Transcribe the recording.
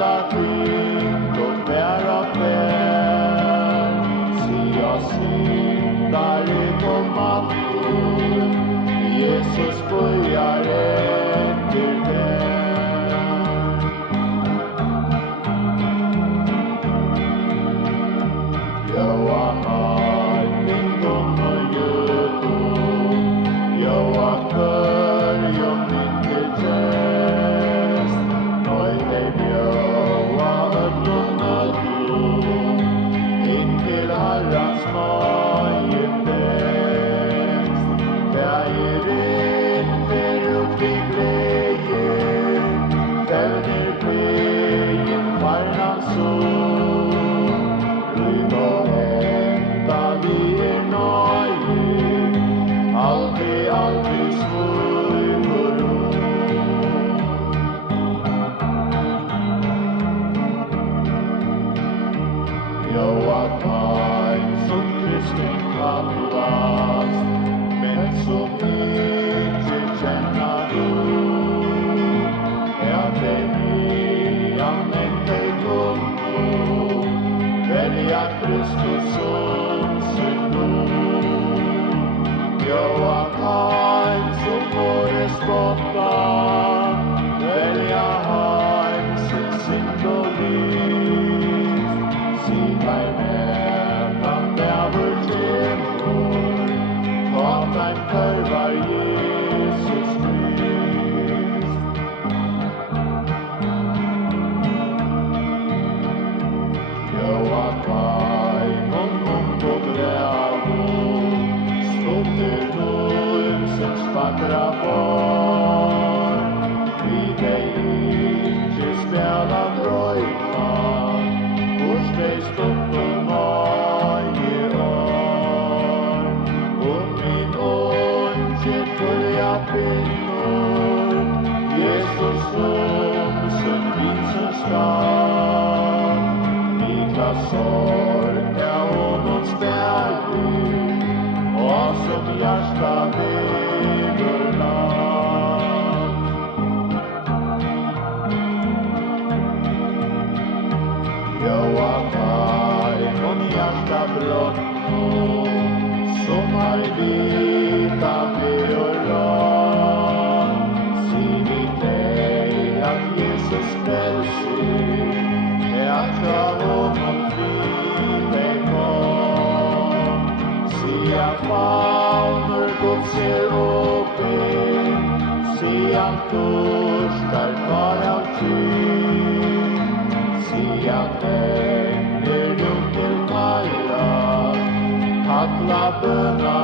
alla skit och bära färd. Se jag syndare på mattor, Jesus börjar efter där. Jag har lindom och gödom, jag har förr och mindre tjäst. Noi dig bjöa öppna dom, in till Herrans majestät. Där inte upp i glädje, där vägen varnans sol. Rygg och hämta vi nöje, aldrig svår och ro. Jag kan som kristen kallast, men så mycket känna du. Jag dig använder gummo, välja Kristus som sin dom. Jag kan som våre spotta, välja hans synd och liv. Sigar mätan där vår tjänor, gatan kurvar Jesus Krist. Jag kan honom på grävor, stått tullsens vackra barn. Vi dig inte spela bröjtan, hos dig stått och varje år. Och min önske följa kvinnor, Jesus som visens stad. Mika sorka honom stärklig, och som hjärta väger land. Jag tar från hjärta brottmål, som arbetande och ram. Se vid dig att Jesus frälser, att jag honom frihet kom. Se att famner Guds öppen, se att törstar kvar av ty. Se att ängder under kallar, alla bönar